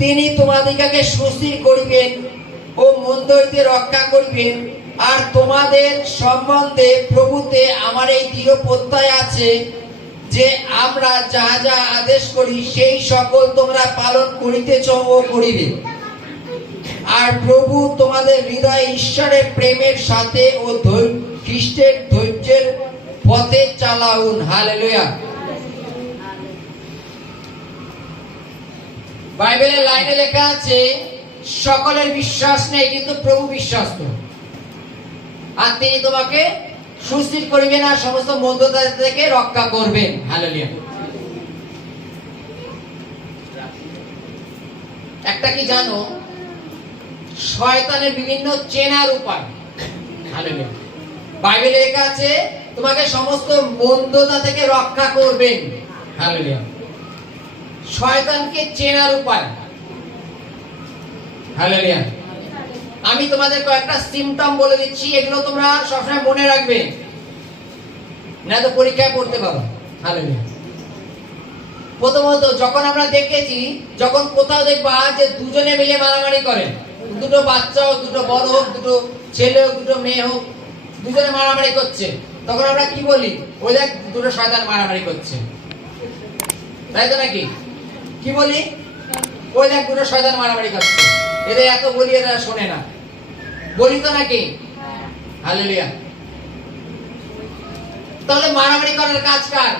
তিনি তোমাদিগকে সুস্থির করিবেন ও মন্দ হইতে রক্ষা করিবেন। আর তোমাদের সম্বন্ধে প্রভুতে আমার এই দৃঢ় প্রত্যয় আছে যে আমরা যাহা যাহা আদেশ করি সেই সকল তোমরা পালন করিতেছ ও করিবে। আর প্রভু তোমাদের হৃদয়ে ঈশ্বরের প্রেমের সাথে ও খ্রিস্টের ধৈর্যের পথে চালাউন। হালেলুয়া। বাইবেলের লাইনে লেখা আছে সকলের বিশ্বাস নেই, কিন্তু প্রভু বিশ্বস্ত, আর তিনি তোমাকে সুস্থির করিবেন আর সমস্ত মন্দতা থেকে রক্ষা করবেন। হালেলুয়া। একটা কি জানো, শয়তানের বিভিন্ন চেনার উপায়। হালেলুয়া। বাইবেলে লেখা আছে তোমাকে সমস্ত মন্দতা থেকে রক্ষা করবেন। হালেলুয়া। শয়তানকে চেনার উপায়। হালেলুয়া। আমি তোমাদের কয়েকটা সিম্পটম বলে দিচ্ছি, এগুলো তোমরা সবসময় মনে রাখবে, না তো পরীক্ষায় পড়তে পারো। হালেলুয়া। প্রথমত, যখন আমরা দেখেছি, যখন কোথাও দেখবা যে দুজনে মিলে মারামারি করে, দুটো বাচ্চা হোক, দুটো বড় হোক, দুটো ছেলে হোক, দুটো মেয়ে হোক, দুজনে মারামারি করছে, তখন আমরা কি বলি? ওই দেখ দুটো শয়তান মারামারি করছে, তাই তো নাকি? কি বলি? ওই দেখ দুটো শয়তান মারামারি করছে। এদের এত বলি, এরা শোনে না, বলি তো নাকি? হালেলুয়া। তাহলে মারামারি করার কাজ কার?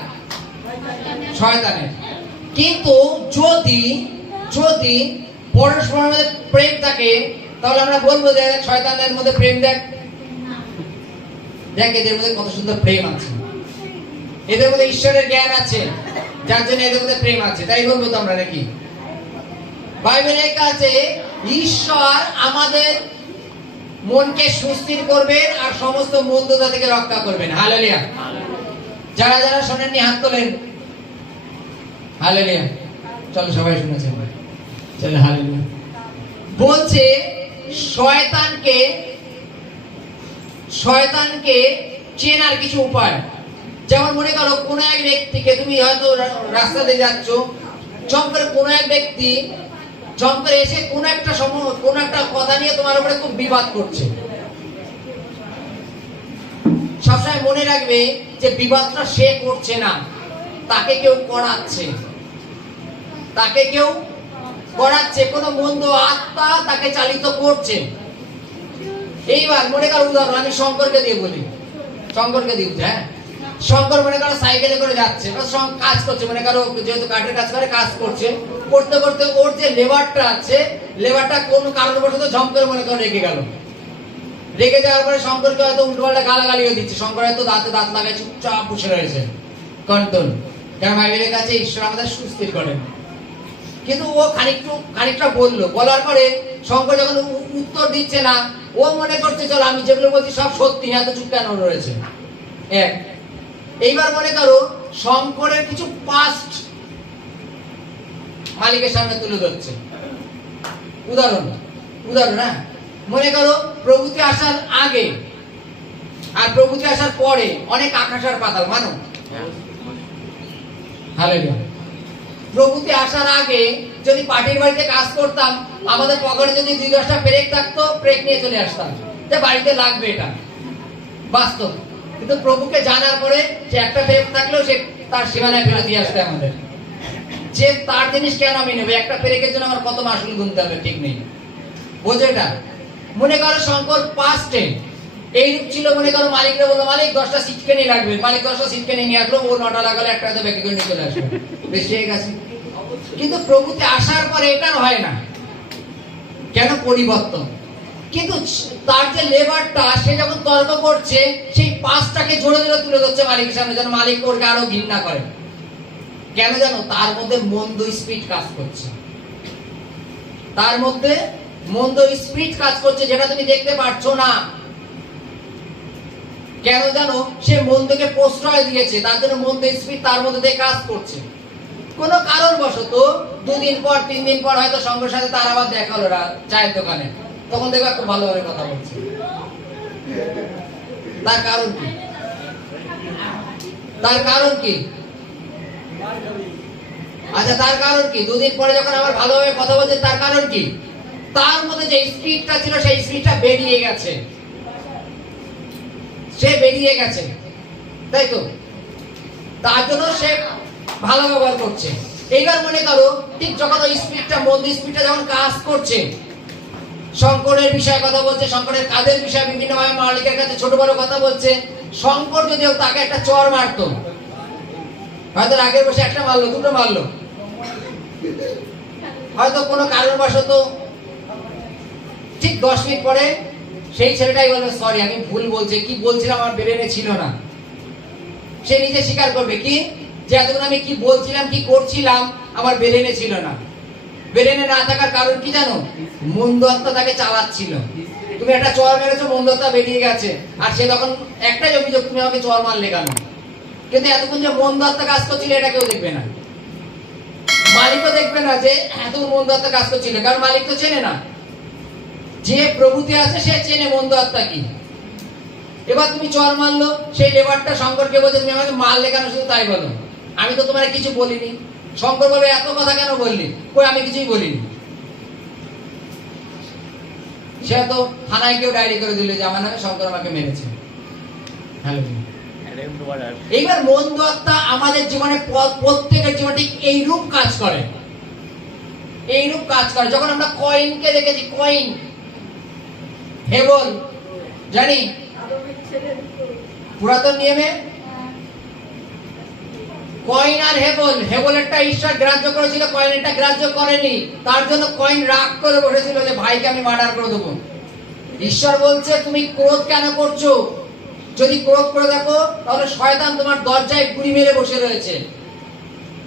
শয়তানের। কিন্তু যদি যদি পরস্পরের মধ্যে প্রেম থাকে, তাহলে আমরা বলবো যে শয়তানের মধ্যে প্রেম দেখ, দেখ এদের মধ্যে কত সুন্দর প্রেম আছে, এদের মধ্যে ঈশ্বরের জ্ঞান আছে, যার জন্য এদের মধ্যে প্রেম আছে, তাই বলবো তো আমরা নাকি? বাইবেলে লেখা আছে ঈশ্বর আমাদের মনকে সুস্থির করবেন আর সমস্ত মন্দতা থেকে রক্ষা করবেন। হালেলুয়া। যারা যারা শোনেননি হাত তোলেন। হালেলুয়া। চলো সবাই শুনেছেন, চলো হালেলুয়া। বলছে শয়তানকে চেনার কিছু উপায়। যেমন মনে করো কোনো এক ব্যক্তিকে, তুমি হয়তো রাস্তা দিয়ে যাচ্ছ, চম করে কোনো এক ব্যক্তি চম করে এসে কোন একটা কথা নিয়ে তোমার উপরে খুব বিবাদ করছে। সবসময় মনে রাখবে যে বিবাদটা সে করছে না, তাকে কেউ করাচ্ছে, কোন মন্দ আত্মা তাকে চালিত করছে। এইবার মনে করো উদাহরণ আমি শঙ্করকে দিয়ে বলি, হ্যাঁ, শঙ্কর মনে করো সাইকেলে করে যাচ্ছে, কাজ করছে, মনে করো যেহেতু কাঠের কাজ করে, কাজ করছে, করতে করতে ওর যে লেবারটা আছে, লেবারটা কোন কারণবশত ঝম করে মনে করো রেগে গেল। রেগে যাওয়ার পরে শঙ্করকে হয়তো উল্টোপাল্টা গালাগালিও দিচ্ছে। শঙ্কর হয়তো দাঁতে দাঁত লাগায় চুপচাপ বসে রয়েছে, কন্ট্রোল। কারণ বাইবেলের কাছে ঈশ্বর আমাদের সুস্থির করেন। কিন্তু ও খানিকটা বললো, বলার পরে শঙ্কর যখন উত্তর দিচ্ছে না, ও মনে করছে চলো আমি যেগুলো বলছি সব সত্যি, এত চুপ কেন রয়েছে। এক, এইবার মনে করো শঙ্করের কিছু পাস্ট মালিকের সামনে তুলে ধরছে। উদাহরণ, হ্যাঁ, মনে করো প্রভুতে আসার আগে আর প্রভুতে আসার পরে অনেক আকাশ আর পাতাল, মানো? হালেলুয়া। প্রভুতে আসার আগে যদি পাটির বাড়িতে কাজ করতাম, আমাদের পকেটে যদি 2-10টা পেরেক থাকতো, পেরেক নিয়ে চলে আসতাম, যে বাড়িতে লাগবে, এটা বাস্তব। কিন্তু প্রভুকে জানার পরে যে একটা পেরেক থাকলেও সে তার সীমানায় ফেলে দিয়ে আসতে আমাদের, যে তার জিনিস কেন আমি নেবো, একটা পেরেকের জন্য আমার কত মাসুল গুনতে হবে, ঠিক নেই, বোঝো এটা? মনে করো শঙ্কর পাস্টে এইরূপ ছিল। মনে করো মালিকরা বললো, মালিক 10টা সিটকেনি লাগবে, মালিক 10টা সিটকেনি নিয়ে আসলো, ও 9টা লাগালে একটা হাতে ব্যাগে করে নিয়ে চলে আসবে, বেশি হয়ে গেছে। কিন্তু প্রভুতে আসার পরে এটা হয় না, কেন? পরিবর্তন। কিন্তু তার যে লেবারটা, সে যখন তর্ক করছে, সেই পাঁচটাকে জোরে জোরে তুলে ধরছে মালিকের সামনে, যেন মালিক ওকে আরো ঘৃণা করে। কেন জানো? তার মধ্যে মন্দ স্পিরিট কাজ করছে, তার মধ্যে মন্দ স্পিরিট কাজ করছে, যেটা তুমি দেখতে পাচ্ছ না। কেন জানো? সে মন্দকে প্রশ্রয় দিয়েছে, তার জন্য মন্দ স্পিরিট তার মধ্যে দিয়ে কাজ করছে। কোন কারণবশত 2 দিন পর 3 দিন পর হয়তো সঙ্গের সাথে তার আবার দেখা হলো চায়ের দোকানে, তখন দেখবা খুব ভালোভাবে কথা বলছে। তার কারণ কি? আচ্ছা, তার কারণ কি? দুদিন পরে যখন আমার ভালোভাবে কথা বলছে, তার কারণ কি? তার মধ্যে যে স্পিরিটটা ছিল সেই স্পিরিটটা বেরিয়ে গেছে, সে বেরিয়ে গেছে, তাই তো? তার জন্য সে ভালো ব্যবহার করছে। এইবার মনে করো ঠিক যখন ওই স্পিরিটটা, মন্দ স্পিরিটটা যখন কাজ করছে, শঙ্করের বিষয়ে কথা বলছে, শঙ্করের কাজের বিষয়ে বিভিন্নভাবে মালিকের কাছে ছোট বড় কথা বলছে, শঙ্কর যদিও তাকে একটা চর মারতো, হয়তো রাগের বসে একটা মারলো, দুটো মারলো, হয়তো কোনো কারণবশত ঠিক 10 মিনিট পরে সেই ছেলেটাই বলবে সরি, আমি ভুল বলছি, কি বলছিলাম আমার ব্রেনে ছিল না। সে নিজে স্বীকার করবে কি, যে এতক্ষণ আমি কি বলছিলাম, কি করছিলাম, আমার ব্রেনে ছিল না। ব্রেনে না থাকার কারণ কি জানো? মন্দ আত্মা তাকে চালাচ্ছিল। তুমি একটা চর মেরেছো, মন্দ আত্মা বেরিয়ে গেছে, আর সে তখন একটাই অভিযোগ, তুমি আমাকে চর মারলে কেন? কিন্তু এতক্ষণ যে মন্দ আত্মা কাজ করছিল এটা কেউ দেখবে না, মালিকও দেখবে না যে এতক্ষণ মন্দ আত্মা কাজ করছিল, কারণ মালিক তো চেনে না। যে প্রভুতে আছে সে চেনে মন্দ আত্মা কি। এবার তুমি চর মারলো, সেই লেবারটা শঙ্করকে বলছে তুমি আমাকে মারলে কেন, শুধু তাই বলো, আমি তো তোমার কিছু বলিনি। শঙ্কর বলবে এত কথা কেন বললি? কই আমি কিছুই বলিনি। সে তো থানায় কেউ ডায়েরি করে দিল যে আমার নামে শঙ্কর আমাকে মেরেছে। হ্যালো, এইবার মন্দ আত্মা আমাদের জীবনে, প্রত্যেকের জীবনে ঠিক এইরূপ কাজ করে, এইরূপ কাজ করে। যখন আমরা কয়েনকে দেখেছি, কয়েন হেবল, জানি পুরাতন নিয়মে কয়েন আর হেবল, হেবলেরটা ঈশ্বর গ্রাহ্য করেছিল, কয়েনেরটা গ্রাহ্য করেনি। তার জন্য কয়েন রাগ করে বসেছিল যে ভাইকে আমি মার্ডার করে দেবো। ঈশ্বর বলছে তুমি ক্রোধ কেন করছো? যদি ক্রোধ করে দেখো তাহলে শয়তান তোমার দরজায় গুড়ি মেরে বসে রয়েছে।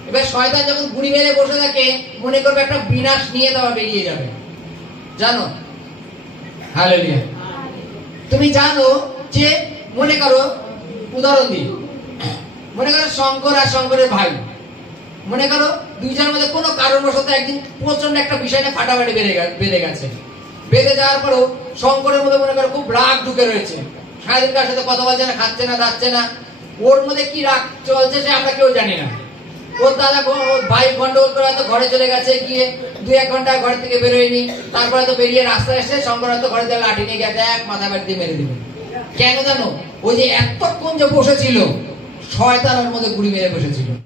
এবার শয়তান যখন গুড়ি মেরে বসে থাকে, মনে করবে একটা বিনাশ নিয়ে দেওয়া বেরিয়ে যাবে, জানো? হালেলুয়া। তুমি জানো যে, মনে করো উদাহরণ দিই, মনে করো শঙ্কর আর শঙ্করের ভাই, মনে করো দুইজনের মধ্যে কোনো কারণবশত একদিন প্রচন্ড একটা বিষয় নিয়ে ফাটাফাটি বেড়ে গেছে। বেড়ে যাওয়ার পরেও শঙ্করের মধ্যে মনে করো খুব রাগ ঢুকে রয়েছে, সারাদিন কার সাথে কথা বলছে না, খাচ্ছে না, যাচ্ছে না, ওর মধ্যে কি রাগ চলছে সে আমরা কেউ জানি না। ওর দাদা ভাই গন্ডগোল করে হয়তো ঘরে চলে গেছে, গিয়ে 2-1 ঘন্টা ঘর থেকে বেরোয়নি, তারপরে তো বেরিয়ে রাস্তায় এসে শঙ্কর হয়তো ঘরে থেকে লাঠি নিয়ে গেছে, এক মাথা বাড়ি দিয়ে মেরে দিল। কেন জানো? ওই যে এতক্ষণ যে বসেছিল, শয়তান ওর মধ্যে গুড়ি মেরে বসেছিল।